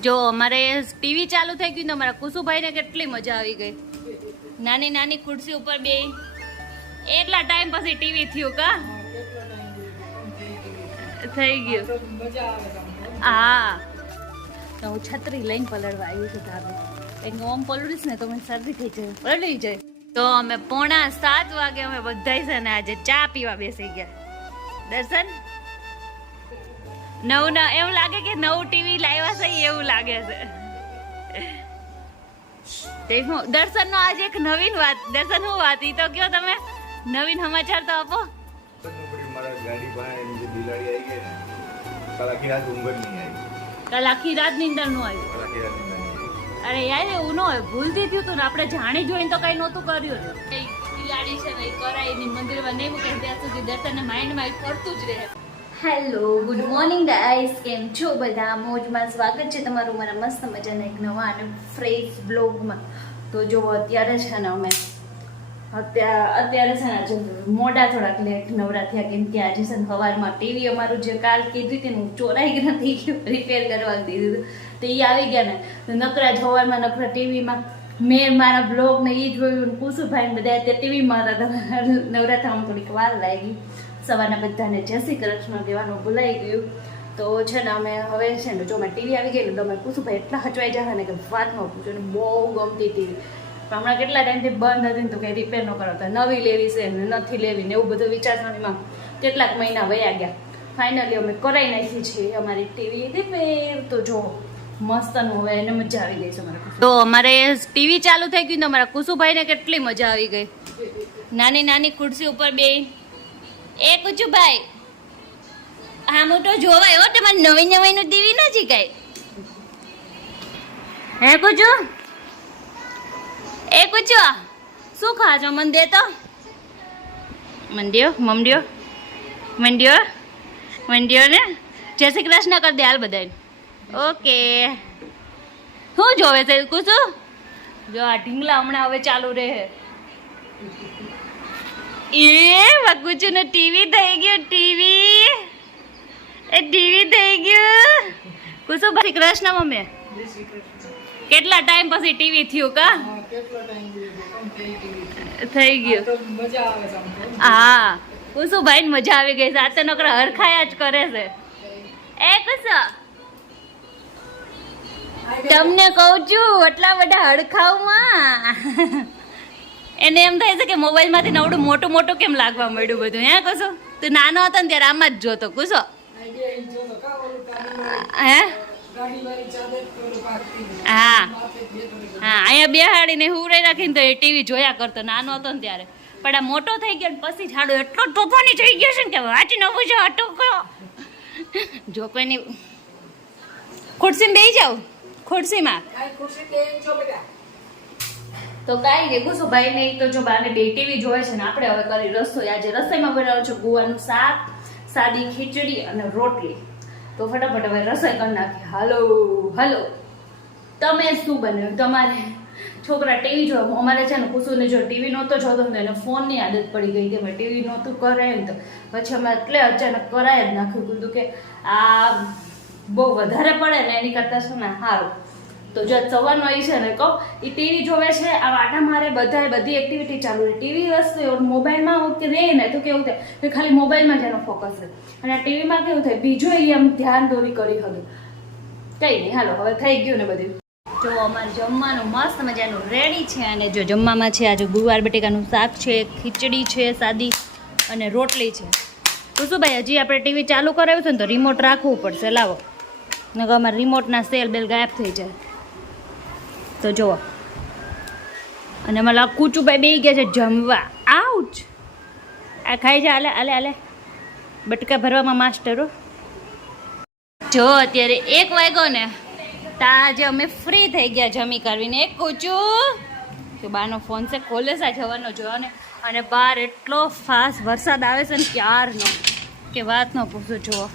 જો અમારે ટીવી ચાલુ થઈ ગયું તો અમારા કુસુભાઈને કેટલી મજા આવી ગઈ. નાની નાની ખુરશી ઉપર બે એટલા ટાઈમ પછી ટીવી થયું કા થઈ ગયું. હા તો હું છત્રી લઈને પલળવા આવી છું ધાબે. કંઈક ઓમ પલળીશ ને તો મને શરદી થઈ જાય, પલળી જાય. તો અમે 6:45 વાગે અમે બધાય છે ને આજે ચા પીવા બેસી ગયા. દર્શન નવું એવું લાગે કે નવું ટીવી લાવ્યા છે એવું લાગે છે. દર્શન નો આજે એક નવીન વાત. દર્શન શું વાત ઈ તો કયો તમે નવીન સમાચાર તો આપો. કાલ આખી રાત નીંદર નો આવી. અરે યાર એવું ન હોય, ભૂલથી થયું તું ને આપણે જાણી જોઈને તો કઈ નહોતું કર્યું ને. બિલાડી છે ને એ કરાય ની મંદિરમાં નહીં મૂકે ત્યાં સુધી દર્શનને માઇન્ડમાં ફરતું જ રહે. હેલો ગુડ મોર્નિંગ ગાઈસ, કેમ છો બધા? મોજમાં સ્વાગત છે તમારું મારા મસ્ત મજાના એક નવા અને ફ્રેશ બ્લોગમાં. તો જો અત્યારે છે ને અમે અત્યારે છે ને આજે મોડા થોડાક લેટ નવરા થયા, કેમ કે આજે છે ને સવારમાં ટીવી અમારું જે કાલ કીધું કે હું ચોરાઈ ગઈ નથી રિપેર કરવા દીધું તો એ આવી ગયા ને તો નકરા સવારમાં નકરા ટીવીમાં મેં મારા બ્લોગ ને એ જોયું. કુસુભાઈ બધા અત્યારે ટીવીમાં હતા. નવરા થવામાં થોડીક વાર લાગી. સવારના બધાને જય શ્રી કૃષ્ણ કહેવાનું ભૂલાઈ ગયું. તો છે ને અમે હવે છે ને જો મેં ટીવી આવી ગઈ ને તો અમે કુસુભાઈ એટલા હચવાઈ જશે ને કે વાત ન પૂછો ને. બહુ ગમતી ટીવી પણ હમણાં કેટલા ટાઈમથી બંધ હતી ને તો કંઈ રિપેર ન કરાવતા, નવી લેવી છે ને નથી લેવી ને એવું બધું વિચારવાનીમાં કેટલાક મહિના વયા ગયા. ફાઇનલી અમે કરાવી નાખી છે અમારી ટીવી રિપેર. તો જો મસ્તનું હવે એને મજા આવી ગઈ છે અમારે. તો અમારે ટીવી ચાલુ થઈ ગયું તો અમારા કુસુભાઈને કેટલી મજા આવી ગઈ. નાની નાની ખુરશી ઉપર બે એ કુચુભાઈ હા મોટો જોવાય હો. તમારે નવી નવી નું ટીવી નથી કઈ હે કુચુ? એ કુચુ શું ખાજો? મન દે તો. મંડ્યો મમડ્યો મંડ્યો મંડ્યો ને જય શ્રી કૃષ્ણ કર દે હાલ બધાને. ઓકે શું જોવે છે કુચુ? જો આ ઢીંગલા હમણાં હવે ચાલુ રહે. એ વકુચુ ને ટીવી થઈ ગયું. ટીવી થઈ ગયું. કુસુ શ્રી કૃષ્ણ મમ્મી. કેટલા ટાઈમ પછી ટીવી થયું કા થઈ ગયું. હા કુસુભાઈ ને મજા આવી ગઈ છે. આ તો નકરા હરખાયા જ કરે છે. એ કુસુ તમને કહું છું એટલા બધા હડખાવમાં એને એમ થાય છે કે મોબાઈલ માંથી નવડું મોટું મોટું કેમ લાગવા મળ્યું બધું. હે કુસો તું નાનો હતો ને ત્યારે આમાં જ જોતો કુસો. હે હા હા અહીંયા બેહાડીને હુરાઈ રાખીને તો એ ટીવી જોયા કરતો નાનો હતો ને ત્યારે. પણ આ મોટો થઈ ગયો ને પછી છાડો એટલો તોફાની થઈ ગયો છે ને કે વાંચી ન પૂછો હટો કરો. જો કોઈની ખુરશીમાં બેસી જાવ ખુરશીમાં તો કાંઈ નહીં. કુસુભાઈ નહીં તો જો બાને બે ટીવી જોવે છે ને આપણે હવે કરી રસોઈ. આજે રસોઈમાં બનાવ્યું છે ગુવાનું શાક, સાદી ખીચડી અને રોટલી. તો ફટાફટ હવે રસોઈ કરી નાખી. હલો તમે શું બનાવ્યું? તમારે છોકરા ટીવી જોવા. અમારે છે ને કુસુને જો ટીવી નહોતો જોતો ને એને ફોનની આદત પડી ગઈ કે મેં ટીવી નહોતું કરાય ને તો પછી અમે એટલે અચાનક કરાય જ નાખ્યું. કીધું કે આ બહુ વધારે પડે ને એની કરતાં શું ને સારું. તો જો સવારનો એ છે ને કહું એ ટીવી જોવે છે, આ વાટા મારે બધી એક્ટિવિટી ચાલુ રહે. ટીવી વસ્તુ મોબાઈલમાં કે રહે ને તો કેવું થાય કે ખાલી મોબાઈલમાં જ એનો ફોકસ રહે અને ટીવીમાં કેવું થાય બીજું એ આમ ધ્યાન દોરી કરી હતું. કંઈ નહીં હાલો હવે થઈ ગયું ને બધું. જો અમારે જમવાનું મસ્ત મજાનું રેડી છે. અને જો જમવામાં છે આજે ગુવાર બટેકાનું શાક છે, ખીચડી છે સાદી અને રોટલી છે. તો શું ભાઈ હજી આપણે ટીવી ચાલુ કરાવ્યું છે ને તો રિમોટ રાખવું પડશે. લાવો નકર અમારે રિમોટના સેલ બેલ ગાયબ થઈ જાય. તો જુઓ અને મારા કુચુભાઈ બે ગયા છે જમવા. આઉચ આ ખાઈ છે. આલે બટકા ભરવામાં માસ્ટરો. જો અત્યારે 1 વાગ્યો ને તો આજે અમે ફ્રી થઈ ગયા જમી કરવીને. એક કુચુ તો બાનો ફોન છે ખોલે સા જવાનો જોયો ને. અને બહાર એટલો ફાસ્ટ વરસાદ આવે છે ને ક્યારનો કે વાત ન પૂછો. જુઓ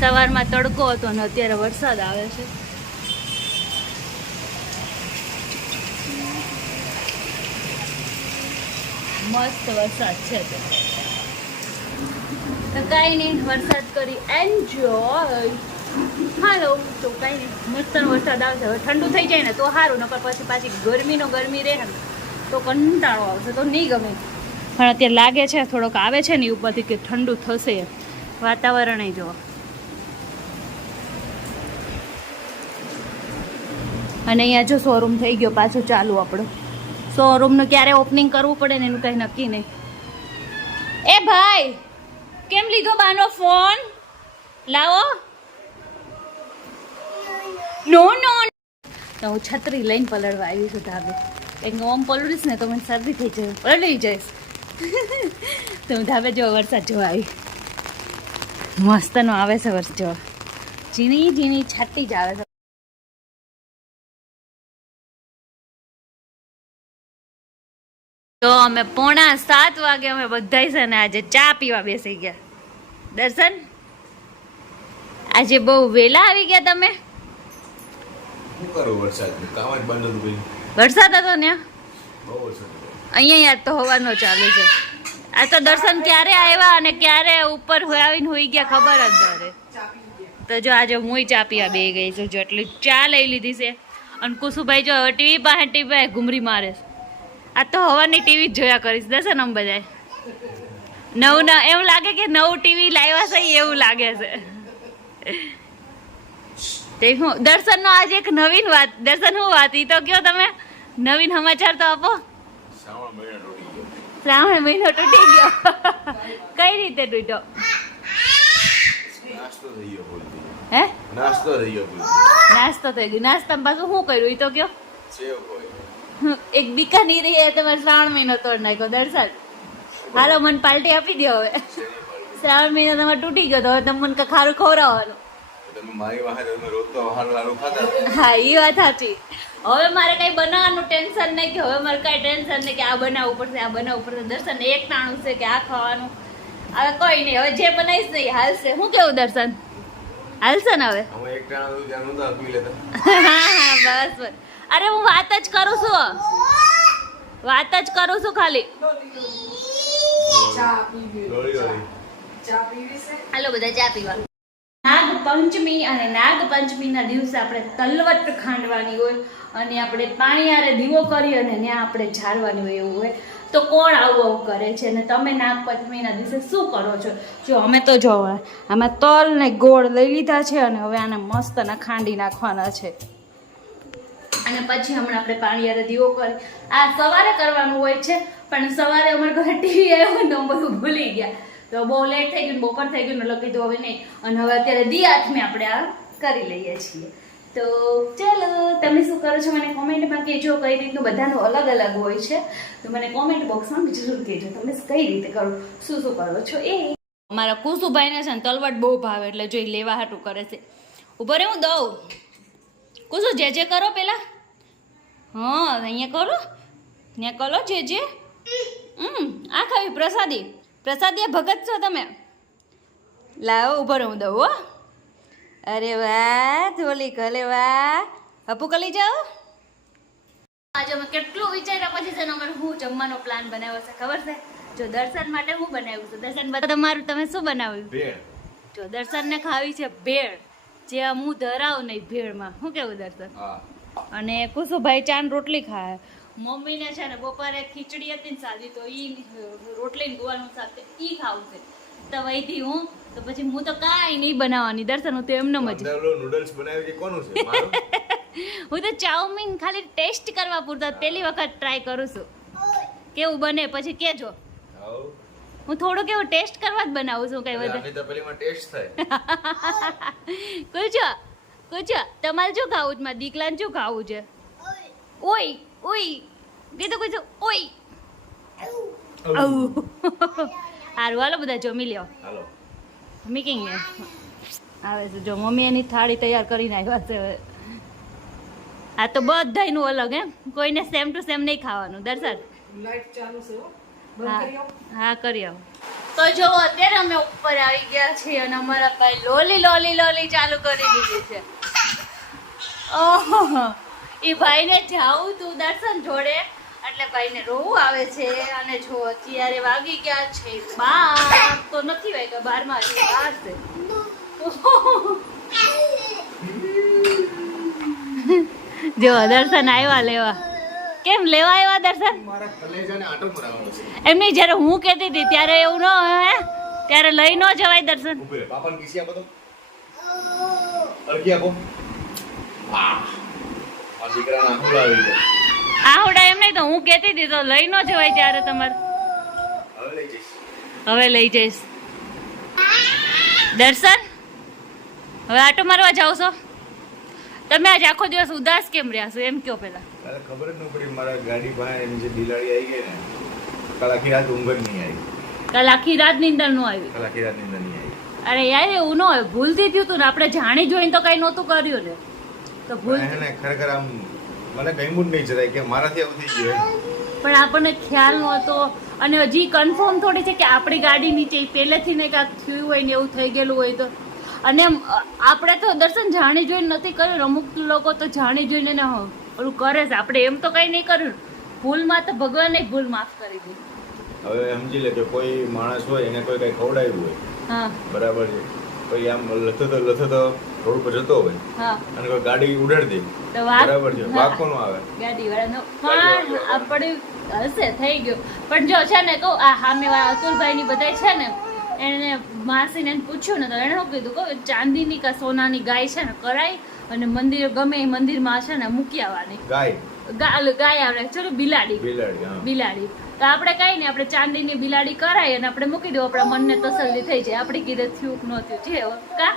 સવારમાં તડકો હતો ને અત્યારે વરસાદ આવે છે. મસ્ત વરસાદ છે. તો તો કાંઈ નહીં, વરસાદ કરી એન્જોય. હાલો, તો કાંઈ નહીં, મસ્ત વરસાદ આવશે. હવે ઠંડુ થઈ જાય ને તો સારું, નકર પછી પાછી ગરમી રહે ને તો કંટાળો આવશે, તો નહીં ગમે. પણ અત્યારે લાગે છે થોડોક આવે છે ને ઉપરથી કે ઠંડુ થશે, વાતાવરણ જો. અને અહીંયા જો શોરૂમ થઈ ગયો પાછું ચાલુ. આપણું શોરૂમનું ક્યારે ઓપનિંગ કરવું પડે ને એનું કંઈ નક્કી નહીં. એ ભાઈ, કેમ લીધો બાનો ફોન? લાવો. નો નો. તો હું છત્રી લઈને પલળવા આવી છું ધાબે. કંઈક ઓમ પલળીશ ને તો મને શરદી થઈ જાય, પલળી જઈશ. તો હું ધાબે જો વરસાદ જોવા આવી. મસ્તનો આવે છે વરસાદ જોવા, ઝીણી ઝીણી છાટી જ આવે છે. તો અમે 6:45 વાગે અમે બધા છે ને આજે ચા પીવા બેસી ગયા. દર્શન, આજે બહુ વહેલા આવી ગયા તમે. વરસાદ હતો ને અહીંયા યાર તો હવાનો ચાલુ છે. આ તો દર્શન ક્યારે આવ્યા અને ક્યારે ઉપર આવીને હોઈ ગયા ખબર જ નથી. તો જો આજે હું ચા પીવા બે ગઈ છું, જો એટલી ચા લઈ લીધી છે. અને કુસુભાઈ જો ટીવી પાસે ઘુમરી મારે છે. આ તો હવાની ટીવી જ જોયા કરીશ દર્શન. આમ બધા નવું એવું લાગે કે નવું ટીવી લાવ્યા છે એવું લાગે છે. દર્શન નો આજે એક નવીન વાત. દર્શન શું વાત ઈ તો કયો તમે, નવીન સમાચાર તો આપો. શ્રાવણ મહિનો તૂટી ગયો. કઈ રીતે તૂટ્યો? હે, નાસ્તો થઈ ગયો. નાસ્તામાં પાછું શું કર્યું ઈ તો કયો. એક બીકાનીરી એ તમારે શ્રાવણ મહિનો તોડ નાખ્યો. દર્શન, હાલો મને પાર્ટી આપી દો હવે. શ્રાવણ મહિનો તમારે તૂટી ગયો તો હવે તમે મને ખારું ખવડાવવાનું. હા, એ વાત સાચી. હવે મારે કઈ બનાવવાનું ટેન્શન નહીં, કે હવે મારે કઈ ટેન્શન નહીં કે આ બનાવવું પડશે, આ બનાવવું પડશે. દર્શન એક ટાણું છે કે આ ખાવાનું. હવે કોઈ નહીં, હવે જે બનાવીશ નહીં હાલશે. શું કેવું દર્શન, હાલશે ને હવે? હા બસ બસ. અરે હું વાત જ કરું છું, ખાલી. હાલો બધા ચા પીવા. નાગપંચમી અને નાગપંચમીના દિવસે આપણે તલવટ ખાંડવાની હોય અને આપણે પાણીયારે દીવો કરી અને ત્યાં આપણે ઝાડવાની હોય એવું હોય. તો કોણ આવું કરે છે અને તમે નાગપંચમીના દિવસે શું કરો છો? જો અમે તો જો આમાં તલ ને ગોળ લઈ લીધા છે અને હવે આને મસ્ત ખાંડી નાખવાના છે. અને પછી હમણાં આપણે પાણીયારે દીવો કરી. આ સવારે કરવાનું હોય છે, પણ સવારે અમારે ઘરે ટીવી આવ્યું ને બધું ભૂલી ગયા, તો બહુ લેટ થઈ ગયું, બપોર થઈ ગયું, એટલે કીધું હવે નહીં. અને હવે અત્યારે દિયાથમે આપણે આ કરી લઈએ છીએ. તો ચાલો, તમે શું કરો છો મને કોમેન્ટમાં કહેજો. કઈ રીતનું બધાનું અલગ અલગ હોય છે, તો મને કોમેન્ટ બોક્સમાં જરૂર કહેજો તમે કઈ રીતે કરો, શું કરો છો. એ અમારા કુસુભાઈને છે ને તલવટ બહુ ભાવે, એટલે જો લેવા હાટું કરે છે. ઉભો રે, હું દઉં. કુસુ જે કરો પેલા. હા, અહીંયા કરો, ત્યાં કરો જે. આ ખાવી પ્રસાદી ભગત છો તમે. લાવો, ઉભો રહો, હું દઉં હો. અરે વાહ, ધોલી કલે વાહ. હપુ કલી જાઓ. આજે અમે કેટલું વિચાર્યા પછી છે ને અમારે હું જમવાનો પ્લાન બનાવ્યો છે ખબર છે? જો દર્શન માટે હું બનાવ્યું છે. દર્શન તમારું તમે શું બનાવ્યું? ભેળ. જો દર્શનને ખાવી છે ભેળ, જે હું ધરાવું નહીં ભેળમાં. શું કેવું દર્શન? અને કુસુભાઈ ચાન રોટલી ખાય. મમ્મીને છે ને બપોરે ખીચડી હતી ને સાદી, તો ઈ રોટલી ગોવાનું શાક ઈ ખાવું છે. તો વહીથી હું તો પછી હું તો કાંઈ નહીં બનાવવાની. દર્શન હું તો એમને જ નૂડલ્સ બનાવી છે. કોનું છે? હું તો ચાઉમીન ખાલી ટેસ્ટ કરવા પૂરતા પહેલી વખત ટ્રાય કરું છું. કેવું બને પછી કેજો. હું થોડું કેવું ટેસ્ટ કરવા જ બનાવું છું. કઈ વધારે કુછો તમારે શું ખાવું છે? મારા દીકલાને શું ખાવું છે? ઓય કીધું કુછો ઓય. હારું, હાલો બધા જમી લ્યો. મીકિંગ ને આવે છે. જો મમ્મી એની થાળી તૈયાર કરીને આવ્યા છે. આ તો બધાયનું અલગ એમ, કોઈને સેમ ટુ સેમ નહીં ખાવાનું. દર્શન લાઈટ ચાલુ છે. હા કરી આવો. તો જો અત્યારે અમે ઉપર આવી ગયા છીએ અને અમારા ભાઈ લોલી ચાલુ કરી દીધી છે. ઓહો, એ ભાઈને જાવું તું દર્શન જોડે એટલે ભાઈને રોવું આવે છે. અને જો અત્યારે વાગી ગયા છે 12 તો નથી વાગ્યા 12 હજી વાર છે. જો દર્શન આવ્યા લેવા. કેમ લેવા આવ્યા દર્શન? મારા કલેજાને આટો મરાવવાનો છે. એમ નહીં, જ્યારે હું કહેતી હતી ત્યારે એવું ન હે, ત્યારે લઈ ન જવાય દર્શન. ઉભી રહે. પાપાને કિસી આપો તો. અરકી આપો. આ દીકરાના આંખો લાવી દે. આહુડા એમ નહીં, તો હું કહેતી હતી તો લઈ ન જવાય ત્યારે તમારે. હવે લઈ જઈશ. હવે લઈ જઈશ. દર્શન હવે આટો મારવા જાવ છો? તમે આજ આખો દિવસ ઉદાસ કેમ રહ્યા છો એમ કયો પેલા? તારે ખબર જ ન પડી મારા ગાડી પાસે એની જે બિલાડી આવી ગઈ ને, કાલ આખી રાત ઊંઘ જ નહીં આવી. કાલ આખી રાત નીંદર ન આવી? કાલ આખી રાત નીંદર નહીં આવી. અરે યાર એવું ન હોય, ભૂલથી થયું તું ને, આપણે જાણી જોઈને તો કઈ નહોતું કર્યું ને, તો ભૂલ. હે ને ખરેખર આમ મને ગમ્યું જ નહીં જરાય કે મારાથી આવું થઈ ગયું. પણ આપણને ખ્યાલ નહોતો. અને હજી કન્ફર્મ થોડી છે કે આપણી ગાડી નીચે પહેલેથી ને કાંઈક થયું હોય ને એવું થઈ ગયેલું હોય તો. અને આપણે તો દર્શન જાણી જોઈને નથી કર્યું. અમુક લોકો તો જાણી જોઈને ને ઓલું કરે છે. આપણે એમ તો કઈ નહીં કર્યું. ભૂલમાં તો ભગવાને ભૂલ માફ કરી દીધી. હવે સમજી લે કે કોઈ માણસ હોય એને કોઈ કઈ ખવડાવ્યું હોય, હા બરાબર છે, કોઈ આમ લથતો રોડ પર જતો હોય હા, અને કોઈ ગાડી ઉડાડી દે, તો વાગ બરાબર છે, વાગ કોનો આવે? ગાડી વાળાનો. પણ આપણે હશે થઈ ગયું. પણ જો છે ને કહું, આ સામે વાળા અતુલભાઈ ની બધા છે ને, એને માસીને પૂછ્યું ને તો એને શું કીધું, કહું ચાંદીની કા સોનાની ગાય છે ને કરાય અને મંદિર ગમે એ મંદિરમાં છે ને મૂકી આવવાની. ગાય આવે, ચલો બિલાડી. તો આપણે કઈ નહીં, આપણે ચાંદીની બિલાડી કરાય અને આપણે મૂકી દઉં. આપણા મનને તસલ્લી થઈ જાય. આપણે કીધે થયું કે ન થયું જે કા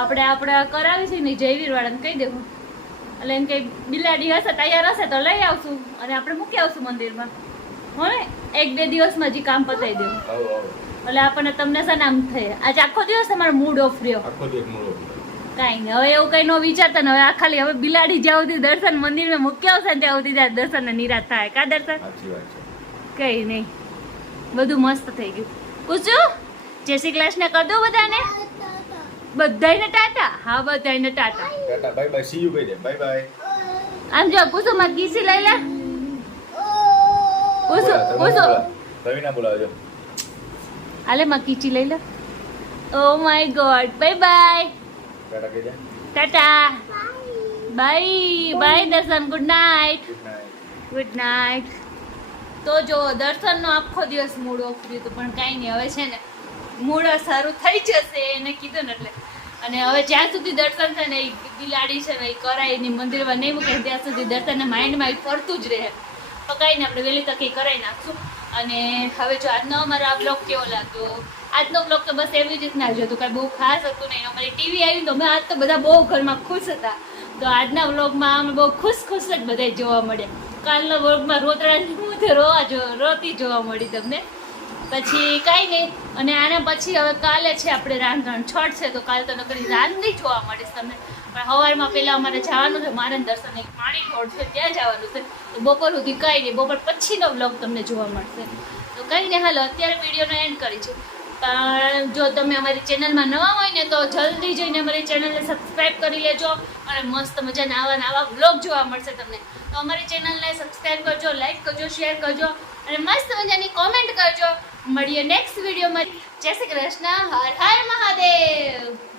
આપણે કરાવી છે ને જયવીર વાળાને કહી દેવું. એટલે એને કઈ બિલાડી હશે તૈયાર હશે તો લઈ આવશું અને આપણે મૂકી આવશું મંદિરમાં. હો ને 1-2 દિવસમાં હજી કામ પતાવી દેવું. એટલે આપણને તમને છે ને આમ થઈ. આજે આખો દિવસ તમારો મૂડ ઓફ રહ્યો. કાંઈ નહીં, હવે એવું કઈ ન વિચારતા ને. હવે આ ખાલી હવે બિલાડી જ્યાં સુધી દર્શન મંદિરમાં મૂકી આવશે ને ત્યાં સુધી દર્શન ને નિરાશ થાય. કા દર્શન? કઈ નહીં, બધું મસ્ત થઈ ગયું. પૂછું જય શ્રી કૃષ્ણ કર દો બધાને. બધાને ટાટા. હા બધાને Tata. Bye bye, C you કહી દે. Bye bye. આમ જો પૂછું માં કીસી લઈ લે. પૂછું રવિના બોલાવજો. આલે માં કીચી લઈ લે. Oh my God. Bye bye. Tata કહી દે. ટાટા. બાય બાય દર્શન. Good night. Good night. તો જો દર્શનનો આખો દિવસ મૂડ ઓફ રહ્યું હતું, પણ કાંઈ નહીં, હવે છે ને મૂડ સારું થઈ જશે એને કીધું ને એટલે. અને હવે જ્યાં સુધી દર્શન છે ને એ બિલાડી છે ને એ કરાય એની મંદિરમાં નહીં મૂકે ત્યાં સુધી દર્શનને માઇન્ડમાં ફરતું જ રહે. તો કાંઈ નહીં, આપણે વહેલી તકે કરાવી નાખશું. અને હવે જો આજનો અમારો આ બ્લોગ કેવો લાગ્યો? આજનો બ્લોગ તો બસ એવી જ રીતના જ હતું, કાંઈ બહુ ખાસ હતું નહીં. અમારી ટીવી આવી તો અમે આજ તો બધા બહુ ઘરમાં ખુશ હતા. તો આજના બ્લોગમાં અમે બહુ ખુશ જ બધા જોવા મળ્યા. કાલના બ્લોગમાં રોતડાની હું તો રોતી જોવા મળી તમને. પછી કાંઈ નહીં. અને આના પછી હવે કાલે છે આપણે રાંધણ છઠ છે, તો કાલે તો નકરી રાંધી જોવા મળીશ તમને. પણ સવારમાં પહેલાં અમારે જવાનું છે, મારે દર્શન એક પાણી ઢોળ છે ત્યાં જવાનું છે. તો બપોર સુધી કાંઈ નહીં, બપોર પછીનો બ્લોગ તમને જોવા મળશે. તો કંઈ નહીં, હાલો અત્યારે વિડીયોનો એન્ડ કરી છે. પણ જો તમે અમારી ચેનલમાં નવા હોય ને તો જલ્દી જઈને અમારી ચેનલને સબસ્ક્રાઈબ કરી લેજો. અને મસ્ત મજાના આવા બ્લોગ જોવા મળશે તમને. તો અમારી ચેનલને સબસ્ક્રાઈબ કરજો, લાઈક કરજો, શેર કરજો અને મસ્ત મજાની કોમેન્ટ કરજો. મળીએ નેક્સ્ટ વિડીયોમાં. જય શ્રી કૃષ્ણ. હર હર મહાદેવ.